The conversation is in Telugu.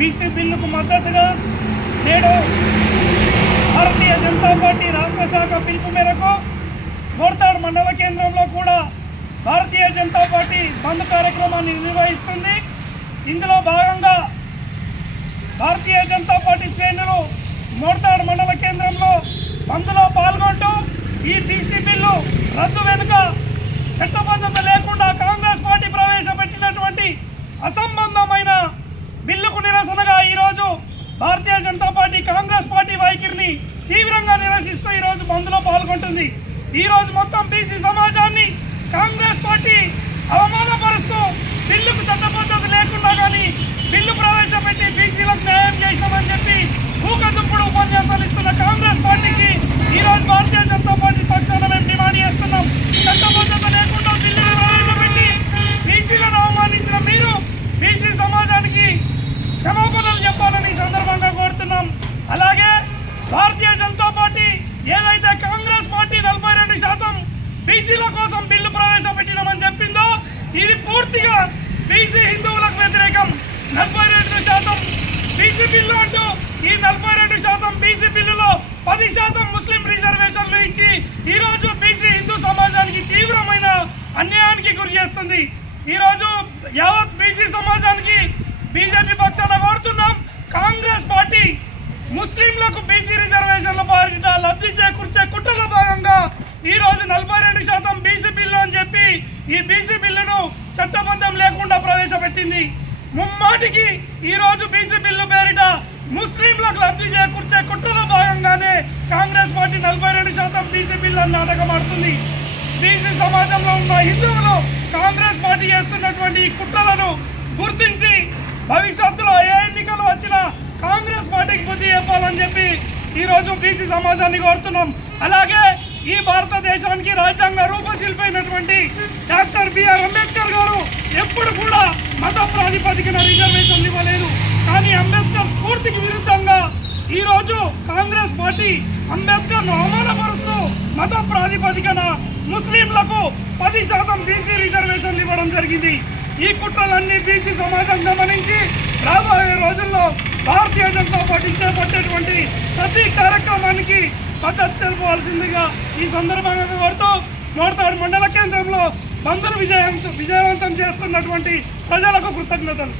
బీసీ బిల్లుకు మద్దతుగా నేడు భారతీయ జనతా పార్టీ రాష్ట్ర శాఖ పిలుపు మేరకు మోర్తాడ్ మండల కేంద్రంలో కూడా భారతీయ జనతా పార్టీ బంద్ కార్యక్రమాన్ని నిర్వహిస్తుంది. ఇందులో భాగంగా భారతీయ జనతా పార్టీ శ్రేణులు మోర్తాడ్ మండల కేంద్రంలో బంద్లో పాల్గొంటూ ఈ బీసీ బిల్లు రద్దు వెనుక చట్టబద్ధత లేకుండా కాంగ్రెస్ పార్టీ ప్రవేశపెట్టినటువంటి అసంబద్ధమైన బిల్లుకు నిరసనగా ఈరోజు భారతీయ జనతా పార్టీ కాంగ్రెస్ పార్టీ వైఖరిని తీవ్రంగా నిరసిస్తూ ఈరోజు బంద్లో పాల్గొంటుంది. ఈరోజు మొత్తం బీసీ సమాజాన్ని కాంగ్రెస్ పార్టీ అవమానపరుస్తూ బిల్లుకు చట్టబద్ధత లేకుండా కానీ బిల్లు ప్రవేశపెట్టి బీసీలకు న్యాయం చేసినామని చెప్పి ఊకదుప్పుడు ఉపన్యాసాలు ఇస్తున్న కాంగ్రెస్ పార్టీకి ఈరోజు భారతీయ జనతా పార్టీ పక్షాన మేము డిమాండ్ చేస్తున్నాం. చట్టబద్ధత లేకుండా బిల్లును ప్రవేశపెట్టి బీసీలను అవమానించిన మీరు బీసీ సమాజానికి క్షమాపణలు చెప్పాలని సందర్భంగా కోరుతున్నాం. అలాగే భారతీయ జనతా పార్టీ ఏదైతే కాంగ్రెస్ పార్టీ 42% బీసీల కోసం బిల్లు ప్రవేశపెట్టినామని చెప్పిందో ఇది పూర్తిగా బీసీ హిందువులకు వ్యతిరేకం. 42% బీసీ బిల్లు అంటూ ఈ 42% బీసీ బిల్లులో 10% ముస్లిం రిజర్వేషన్లు ఇచ్చి ఈరోజు బీసీ హిందూ సమాజానికి తీవ్రమైన అన్యాయానికి గురి చేస్తుంది. ఈరోజు యావత్ బీసీ సమాజానికి బీజేపీ పక్షాన కోరుతున్నాం. కాంగ్రెస్ పార్టీ ముస్లింలకు బీసీ రిజర్వేషన్ల పారిట లబ్ధి చేకూర్చే కుట్రలో భాగంగా ఈరోజు 42% బీసీ బిల్లు అని చెప్పి ఈ బీసీ బిల్లును చట్టబద్ధం లేకుండా ప్రవేశపెట్టింది. ముమ్మాటికి ఈరోజు బీసీ బిల్లు పేరిట ముస్లింలకు లబ్ధి చేకూర్చే కుట్రలో భాగంగానే కాంగ్రెస్ పార్టీ 42% బీసీ బిల్లు అని నాటకమాడుతుంది. బీసీ సమాజంలో ఉన్న హిందువులు కాంగ్రెస్ పార్టీ చేస్తున్నటువంటి ఈ కుట్రలను గుర్తించి భవిష్యత్తులో ఏ ఎన్నికలు వచ్చినా కాంగ్రెస్ పార్టీకి బుద్ధి చెప్పాలని చెప్పి ఈరోజు బీసీ సమాజాన్ని కోరుతున్నాం. అలాగే ఈ భారతదేశానికి రాజ్యాంగ రూపశిల్పి అయినటువంటి డాక్టర్ బిఆర్ అంబేద్కర్ గారు ఎప్పుడు కూడా మత ప్రాతిపదికన రిజర్వేషన్లు ఇవ్వలేదు. కానీ అంబేద్కర్ స్ఫూర్తికి విరుద్ధంగా ఈరోజు కాంగ్రెస్ పార్టీ అంబేద్కర్ను అవమానపరుస్తూ మత ప్రాతిపదికన ముస్లింలకు 10% బీసీ రిజర్వేషన్లు ఇవ్వడం జరిగింది. ఈ కుట్రలన్నీ బీసీ సమాజం గమనించి రాబోయే రోజుల్లో భారతీయ జనతా పార్టీ చేపట్టేటువంటి ప్రతి కార్యక్రమానికి మద్దతు తెలుపవలసిందిగా ఈ సందర్భంగా కోరుతూ మోర్తాడ్ మండల కేంద్రంలో బంద్ను విజయవంతం చేస్తున్నటువంటి ప్రజలకు కృతజ్ఞతలు.